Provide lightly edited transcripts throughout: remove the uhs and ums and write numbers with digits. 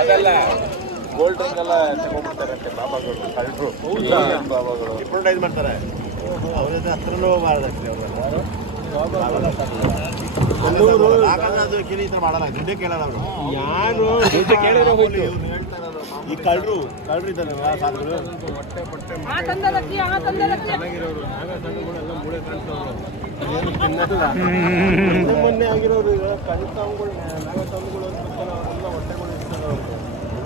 ಅದಲ್ಲ gold ring ಎಲ್ಲ ತಗೊಂಡ್ಬಿಡ್ತಾರಂತೆ ಬಾಬಾಗಳು ಕಳ್ಳರು. ಬಾಬಾಗಳು ಅಡ್ವರ್ಟೈಸ್ ಮಾಡ್ತಾರೆ. ಅವ್ರ ಹತ್ರನೂ ಹೋಗಬಾರ್ದಷ್ಟೇ ಅವರು. ಅದು ಕೇಳಿ ಈ ಥರ ಮಾಡಲ್ಲ, ದುಡ್ಡೇ ಕೇಳಲ್ಲ ಅವರು. ಯಾರು ದುಡ್ಡು ಕೇಳಿದ್ರೆ ಹೋಯ್ತು. ಈ ಕಳ್ಳರು ಇದ್ದಾರಲ್ಲ ಸಾಧುಗಳು, ಹೊಟ್ಟೆ ಚೆನ್ನಾಗಿರೋರು ನಾಗಸಂಗಗಳೆಲ್ಲ ಮೂಳೆ ಕಾಣಿಸೋರು ಏನು ತಿನ್ನಲ್ಲ. ಮೊನ್ನೆ ಆಗಿರೋರು ಕಳ್ತಾವುಗಳು ನಾಗಸಂಗಗಳು ಅಂತ ಎಲ್ಲ ಹೊಟ್ಟೆಗಳು ಇರ್ತಾರೆ ಅವ್ರಿಗೆ.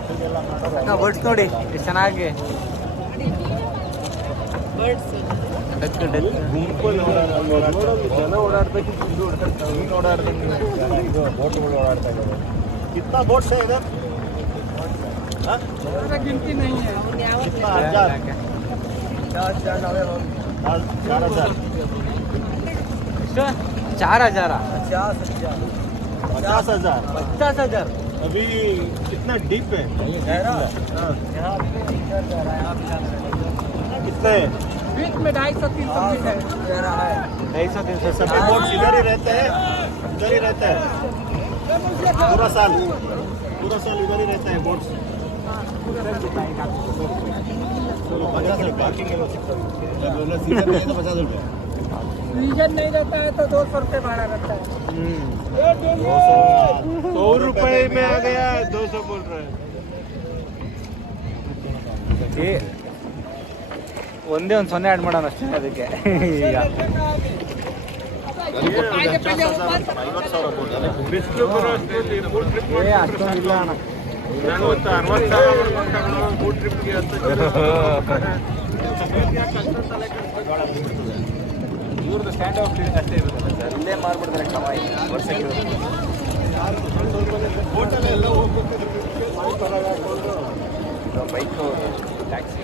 ದುಡ್ಡಿಗೆಲ್ಲ ಮಾಡೋರು ಬರ್ಡ್ಸ್ ನೋಡಿ ಎಷ್ಟು ಚೆನ್ನಾಗಿ ಗುಂಪಲ್ಲಿ ಜನ ಓಡಾಡ್ಬೇಕು, ದುಡ್ಡು ಓಡಾಡ್ದಂಗೆ ಇದು ಬೋಟ್ಗಳು ಓಡಾಡ್ತಾ ಇದ್ದಾರೆ. ಕಿತ್ನಾ ಬೋಟ್ ಸೇ ಇದೆ? ಗಿಂತಿ नहीं है कितना 1000 4000 50,000 अभी कितना डीप है? कितना है? बीच में 250-300 फीट है. 250-300. सभी बोट इधर ही रहते हैं, इधर ही रहता है पूरा साल इधर ही रहता है बोट. सीजन नहीं रहता है तो 200 रुपये भाड़ा रहता है. 100 रुपए में आ गया, 200 बोल रहे हैं. ಒಂದೇ ಒಂದು 0 ಆ್ಯಡ್ ಮಾಡೋಣ ಅಷ್ಟೇ ಅದಕ್ಕೆ. ಈಗ ಬಿಸಿಲು ಅಷ್ಟೊಂದಿಲ್ಲ ಅಣ್ಣ. 40-60 ಸಾವಿರ 3 ಟ್ರಿಪ್ಗೆ ಇವ್ರದ್ದು ಸ್ಟ್ಯಾಂಡ್ ಆಫ್ ಲೀಡಿಂಗ್ ಅಷ್ಟೇ ಇರುತ್ತಲ್ಲ ಸರ್. ಇಲ್ಲೇ ಮಾರ್ಬಿಡ್ತಾರೆ ಕಮಾಯಿ ವರ್ಷಕ್ಕೆ. ಹೋಟೆಲೆಲ್ಲ ಹೋಗ್ಬೇಕು, ಬೈಕು ಟ್ಯಾಕ್ಸಿ